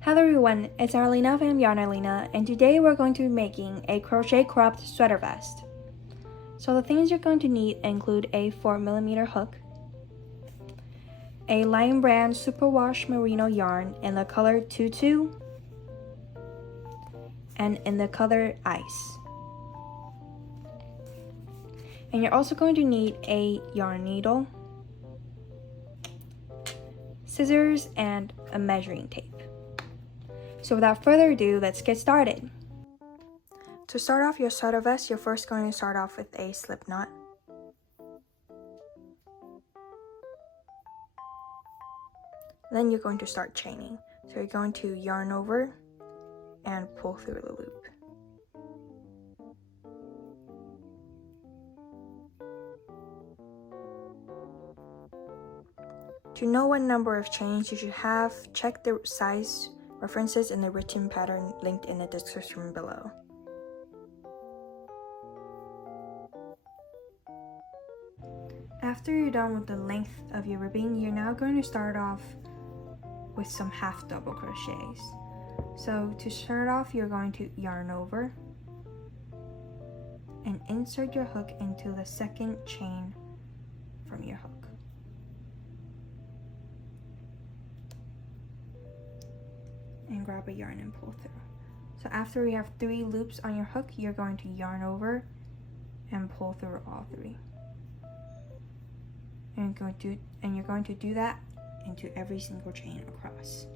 Hello everyone, it's Arlina from Yarnalina, and today we're going to be making a crochet cropped sweater vest. So the things you're going to need include a 4mm hook, a Lion brand Superwash Merino yarn in the color Tutu and in the color Ice. And you're also going to need a yarn needle, scissors, and a measuring tape. So without further ado, let's get started. To start off your sweater vest, you're first going to start off with a slip knot. Then you're going to start chaining. So you're going to yarn over and pull through the loop. To know what number of chains you should have, check the size references in the written pattern linked in the description below. After you're done with the length of your ribbing, you're now going to start off with some half double crochets. So to start off, you're going to yarn over and insert your hook into the second chain from your hook. And grab a yarn and pull through. So after you have 3 loops on your hook, you're going to yarn over and pull through all 3. And you're going to do that into every single chain across.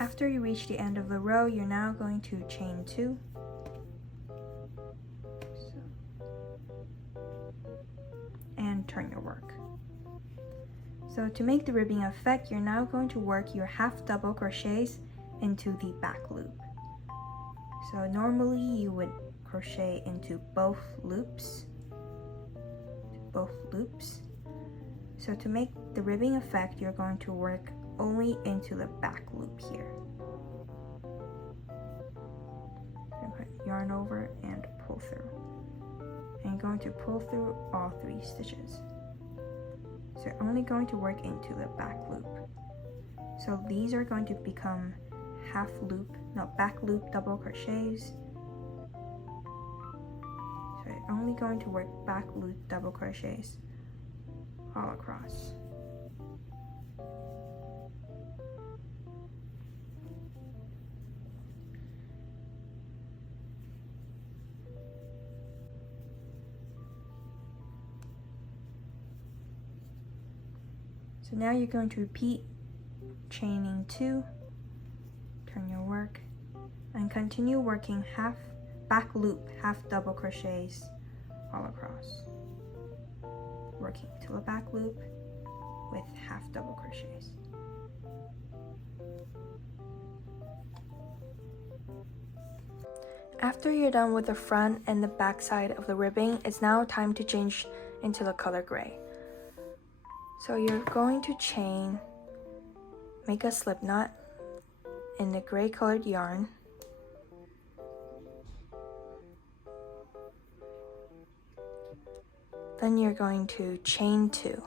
After you reach the end of the row, you're now going to chain 2. And turn your work. So to make the ribbing effect, you're now going to work your half double crochets into the back loop. So normally you would crochet into both loops. So to make the ribbing effect, you're going to work only into the back loop here. Yarn over and pull through. And you're going to pull through all 3 stitches. So you're only going to work into the back loop. So these are going to become back loop double crochets. So you're only going to work back loop double crochets all across. So now you're going to repeat chaining 2, turn your work, and continue working back loop half double crochets all across. Working to a back loop with half double crochets. After you're done with the front and the back side of the ribbing, it's now time to change into the color gray. So you're going to make a slip knot in the gray colored yarn. Then you're going to chain 2.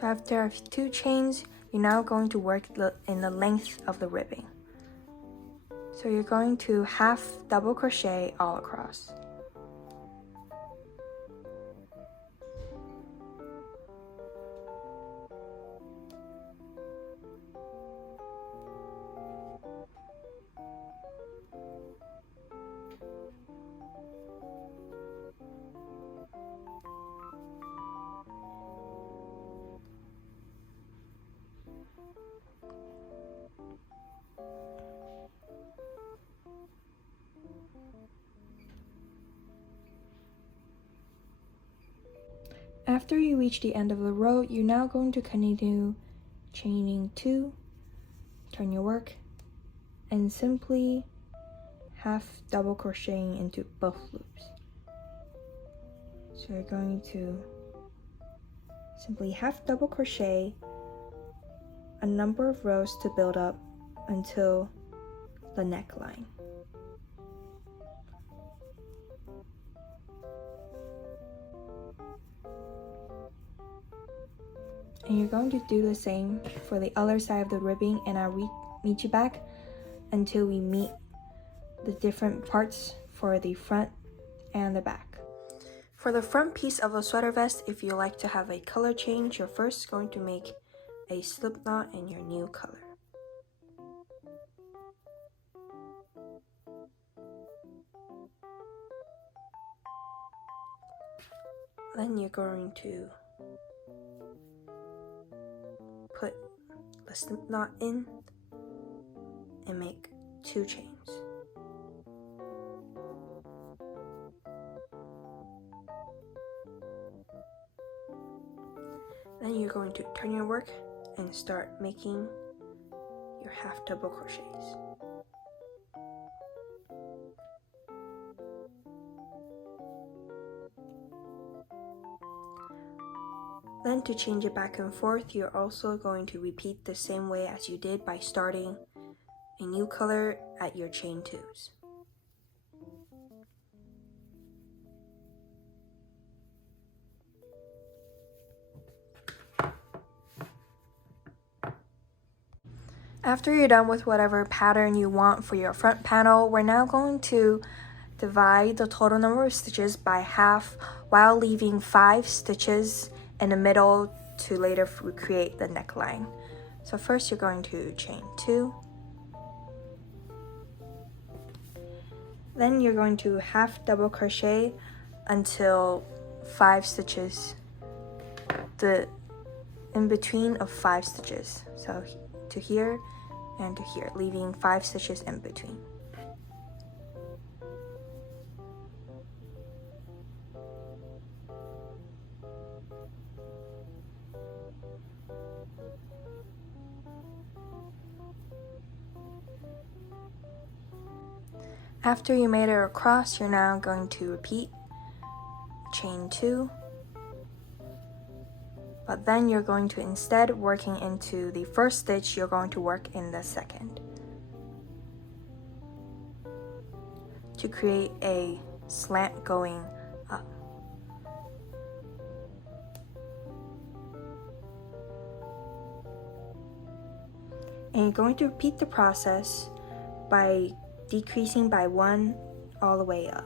So after 2 chains, you're now going to work in the length of the ribbing. So you're going to half double crochet all across. after you reach the end of the row, you're now going to continue chaining 2, turn your work, and simply half double crocheting into both loops. So you're going to simply half double crochet a number of rows to build up until the neckline. And you're going to do the same for the other side of the ribbing, and I'll meet you back until we meet the different parts for the front and the back. For the front piece of a sweater vest, if you like to have a color change, you're first going to make a slip knot in your new color. Then you're going to put the slip knot in and make 2 chains. Then you're going to turn your work and start making your half double crochets. Then to change it back and forth, you're also going to repeat the same way as you did by starting a new color at your chain 2s. After you're done with whatever pattern you want for your front panel, we're now going to divide the total number of stitches by half while leaving 5 stitches in the middle to later create the neckline. So first you're going to chain 2. Then you're going to half double crochet until 5 stitches, the in between of 5 stitches. So to here and to here, leaving 5 stitches in between. After you made it across, you're now going to repeat chain 2. But then you're going to, instead working into the first stitch, you're going to work in the second to create a slant going up. And you're going to repeat the process by decreasing by 1 all the way up.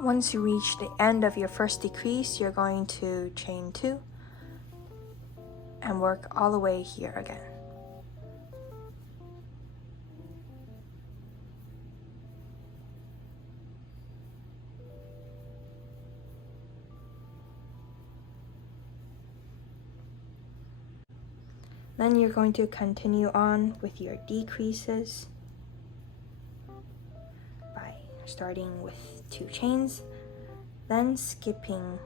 Once you reach the end of your first decrease, you're going to chain 2 and work all the way here again. Then you're going to continue on with your decreases by starting with 2 chains, then skipping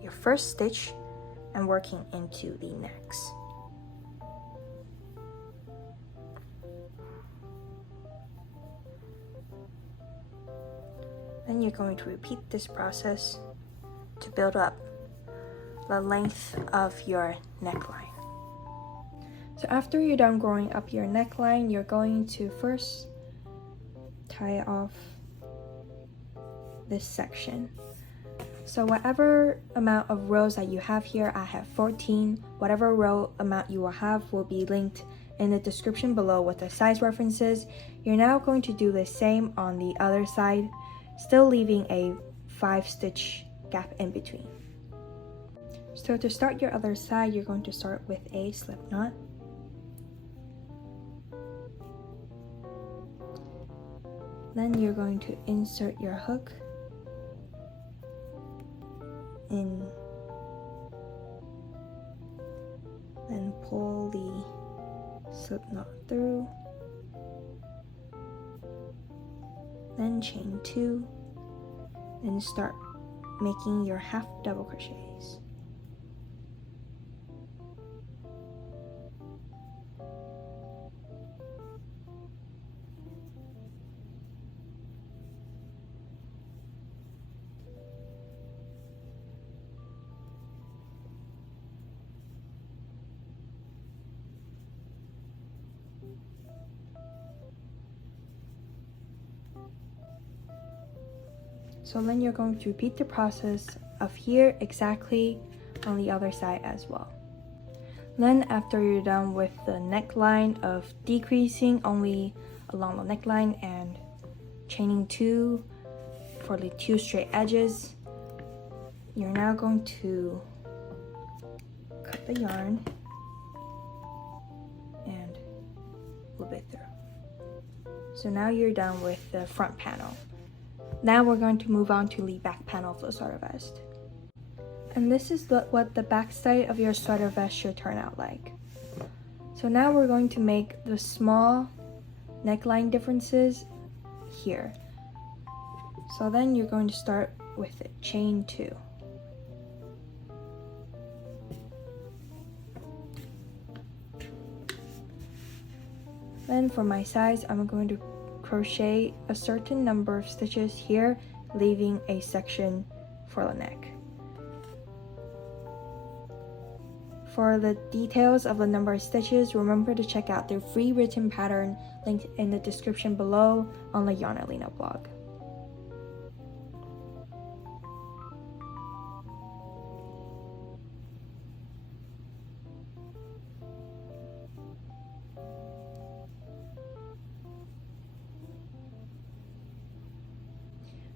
your first stitch and working into the next. Then you're going to repeat this process to build up the length of your neckline. So after you're done growing up your neckline, you're going to first tie off this section. So whatever amount of rows that you have here, I have 14. Whatever row amount you will have will be linked in the description below with the size references. You're now going to do the same on the other side, still leaving a 5 stitch gap in between. So to start your other side, you're going to start with a slip knot. Then you're going to insert your hook in, then pull the slip knot through, then chain 2 and start making your half double crochets. So then you're going to repeat the process of here exactly on the other side as well. Then after you're done with the neckline of decreasing only along the neckline and chaining 2 for the 2 straight edges, you're now going to cut the yarn and loop it through. So now you're done with the front panel. Now we're going to move on to the back panel of the sweater vest. And this is what the back side of your sweater vest should turn out like. So now we're going to make the small neckline differences here. So then you're going to start with it, chain 2. Then for my size, I'm going to crochet a certain number of stitches here, leaving a section for the neck. For the details of the number of stitches, remember to check out the free written pattern linked in the description below on the Yarnalina blog.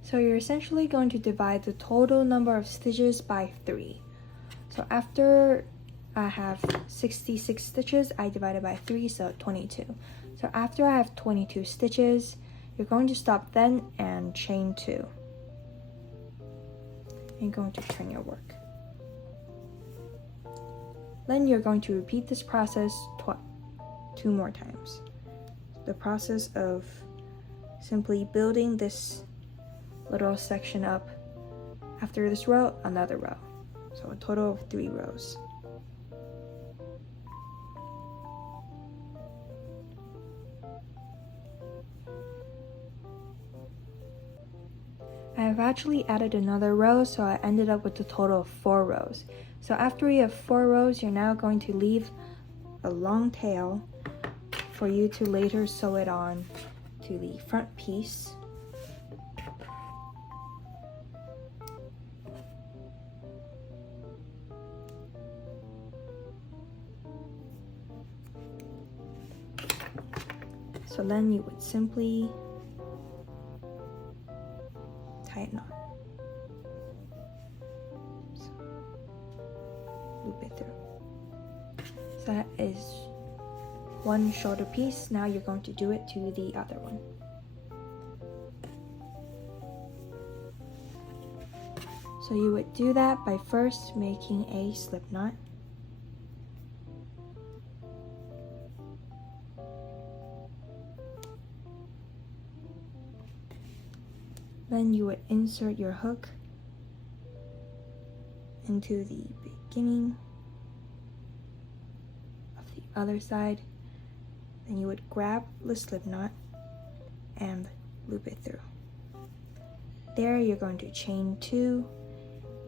So you're essentially going to divide the total number of stitches by 3. So after I have 66 stitches, I divide it by 3, so 22. So after I have 22 stitches, you're going to stop then and chain 2. You're going to turn your work. Then you're going to repeat this process 2 more times. The process of simply building this little section up. After this row, another row. So a total of 3 rows. I have actually added another row, so I ended up with a total of 4 rows. So after you have 4 rows, you're now going to leave a long tail for you to later sew it on to the front piece. So then you would simply tighten on. So, loop it through. So that is one shoulder piece. Now you're going to do it to the other one. So you would do that by first making a slip knot. Then you would insert your hook into the beginning of the other side. Then you would grab the slip knot and loop it through. There you're going to chain 2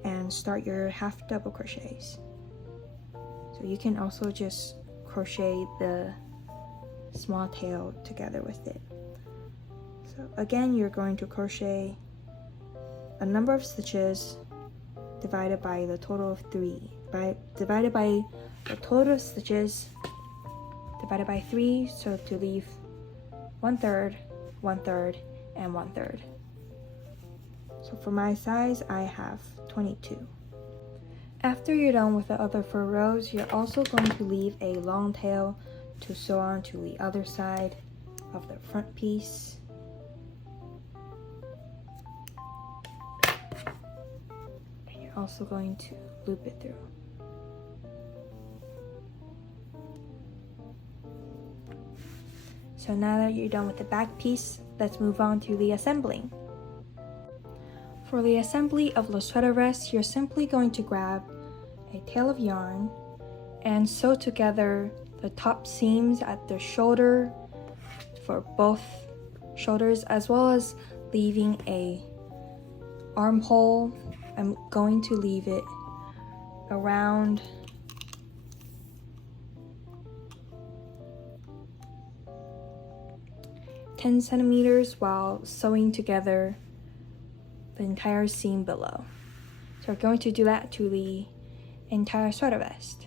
and start your half double crochets. So you can also just crochet the small tail together with it. So again, you're going to crochet a number of stitches divided by the total of 3. Divided by the total of stitches divided by 3, so to leave 1/3, 1/3, and 1/3. So for my size, I have 22. After you're done with the other 4 rows, you're also going to leave a long tail to sew on to the other side of the front piece. Also going to loop it through. So now that you're done with the back piece, let's move on to the assembling. For the assembly of the sweater vest, you're simply going to grab a tail of yarn and sew together the top seams at the shoulder for both shoulders, as well as leaving a armhole. I'm going to leave it around 10 centimeters while sewing together the entire seam below. So we're going to do that to the entire sweater vest.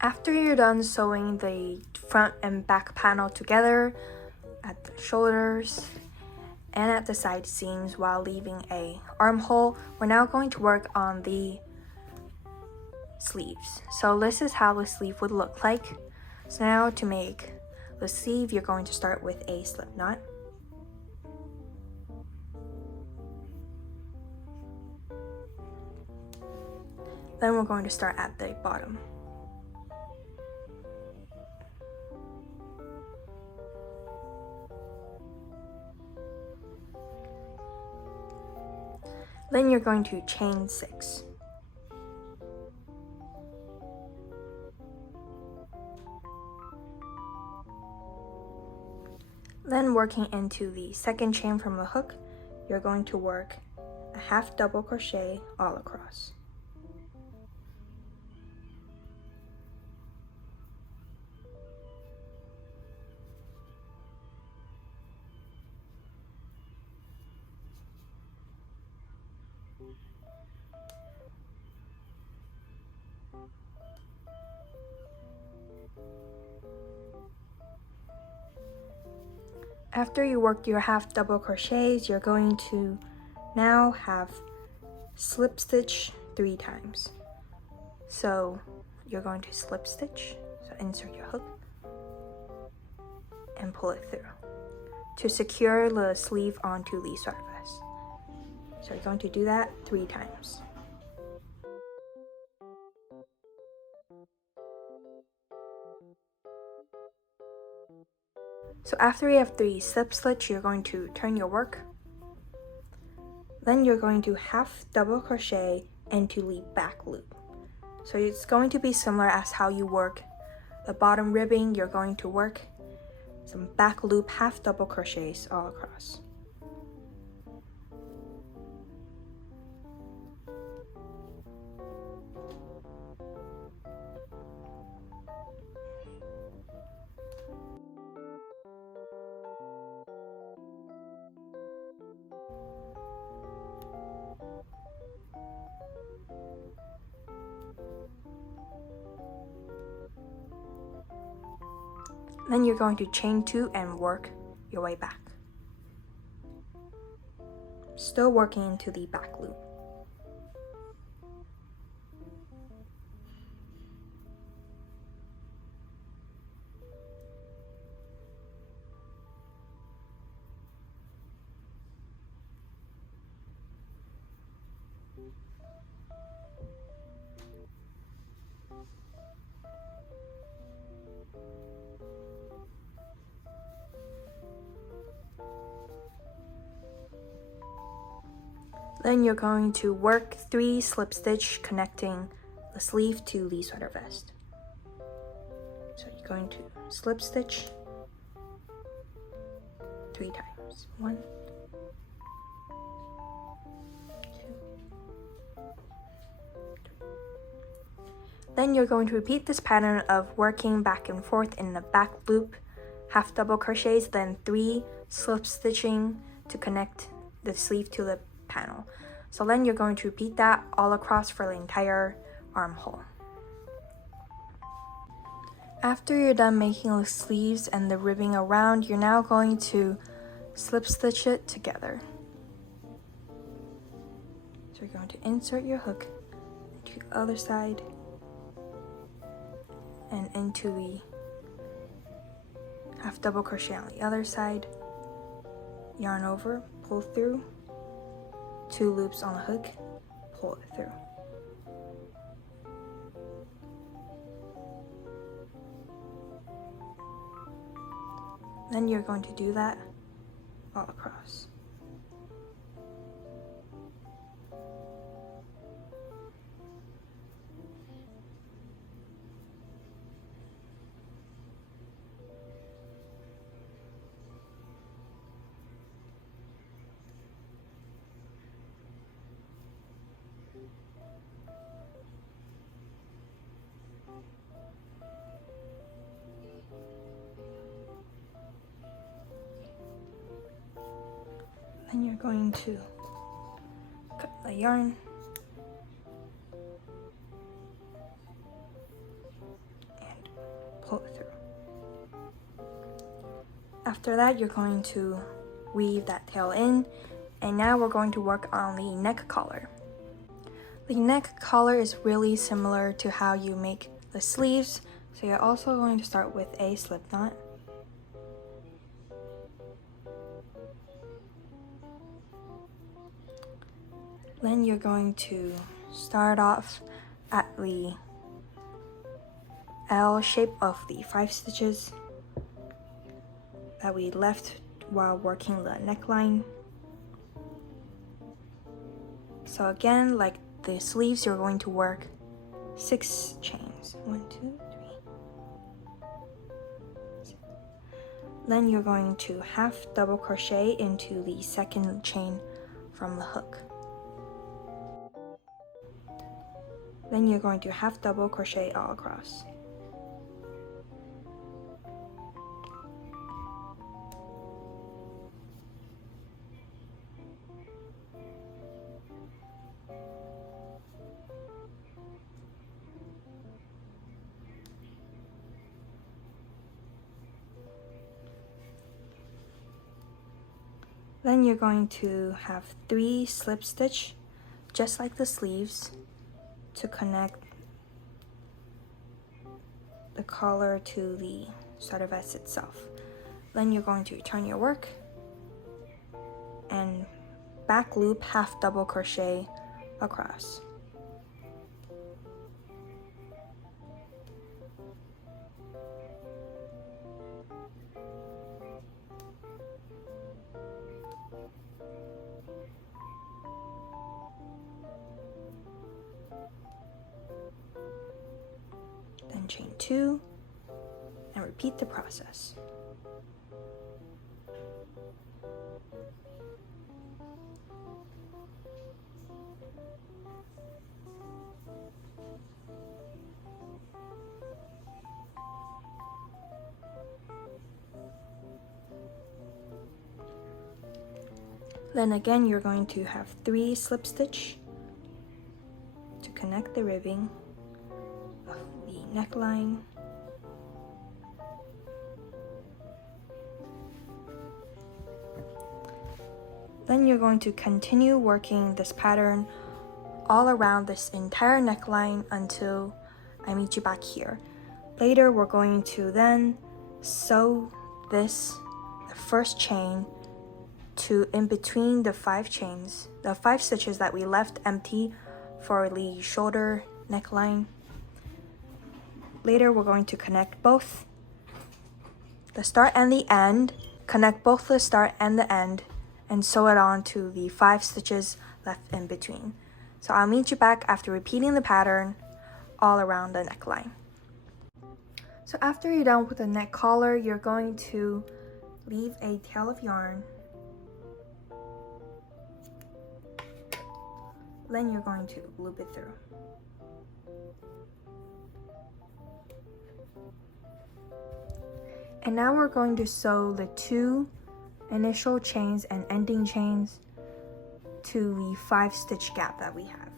After you're done sewing the front and back panel together at the shoulders and at the side seams while leaving a armhole, we're now going to work on the sleeves. So this is how the sleeve would look like. So now to make the sleeve, you're going to start with a slip knot. Then we're going to start at the bottom. Then you're going to chain 6. Then working into the second chain from the hook, you're going to work a half double crochet all across. After you work your half double crochets, you're going to now have slip stitch 3 times. So you're going to slip stitch, so insert your hook and pull it through to secure the sleeve onto the sweater vest. So you're going to do that 3 times. So after you have 3 slip stitch, you're going to turn your work. Then you're going to half double crochet into the back loop. So it's going to be similar as how you work the bottom ribbing. You're going to work some back loop half double crochets all across. Then you're going to chain 2 and work your way back. Still working into the back loop. Then you're going to work 3 slip stitch connecting the sleeve to the sweater vest. So you're going to slip stitch 3 times. 1, 2, 3. Then you're going to repeat this pattern of working back and forth in the back loop, half double crochets, then 3 slip stitching to connect the sleeve to the panel. So then you're going to repeat that all across for the entire armhole. After you're done making the sleeves and the ribbing around, you're now going to slip stitch it together. So you're going to insert your hook to the other side and into the half double crochet on the other side, yarn over, pull through, 2 loops on the hook, pull it through. Then you're going to do that all across. Then you're going to cut the yarn and pull it through. After that, you're going to weave that tail in, and now we're going to work on the neck collar. The neck collar is really similar to how you make the sleeves, so you're also going to start with a slip knot. Then you're going to start off at the L shape of the 5 stitches that we left while working the neckline. So again, like the sleeves, you're going to work 6 chains. 1, 2, 3. Then you're going to half double crochet into the second chain from the hook. Then you're going to half double crochet all across. Then you're going to have 3 slip stitch, just like the sleeves, to connect the collar to the sweater vest itself. Then you're going to turn your work and back loop half double crochet across. and chain 2 and repeat the process. Then again, you're going to have 3 slip stitch to connect the ribbing of the neckline. Then you're going to continue working this pattern all around this entire neckline until I meet you back here. Later, we're going to then sew the first chain to in between the 5 chains, the 5 stitches that we left empty for the shoulder neckline. Later, we're going to connect both the start and the end, connect both the start and the end, and sew it on to the 5 stitches left in between. So I'll meet you back after repeating the pattern all around the neckline. So after you're done with the neck collar, you're going to leave a tail of yarn. Then you're going to loop it through. And now we're going to sew the 2 initial chains and ending chains to the 5 stitch gap that we have.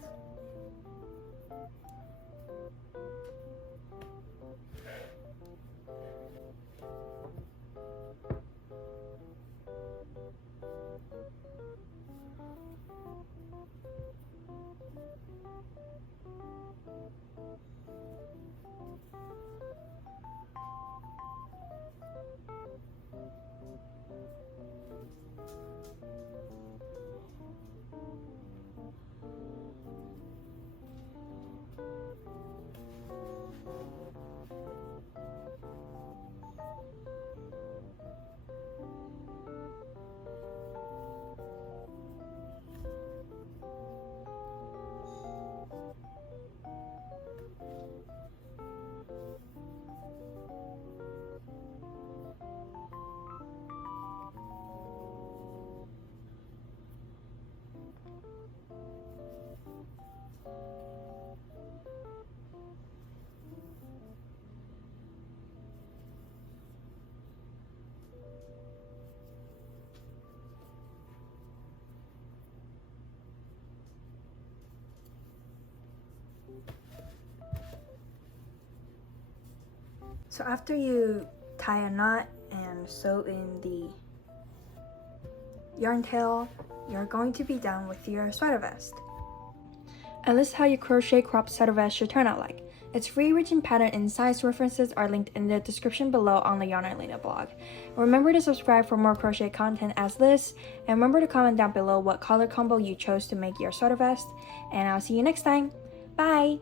So after you tie a knot and sew in the yarn tail, you're going to be done with your sweater vest. And this is how your crochet crop sweater vest should turn out like. Its free written pattern and size references are linked in the description below on the Yarnalina blog. Remember to subscribe for more crochet content as this, and remember to comment down below what color combo you chose to make your sweater vest, and I'll see you next time. Bye!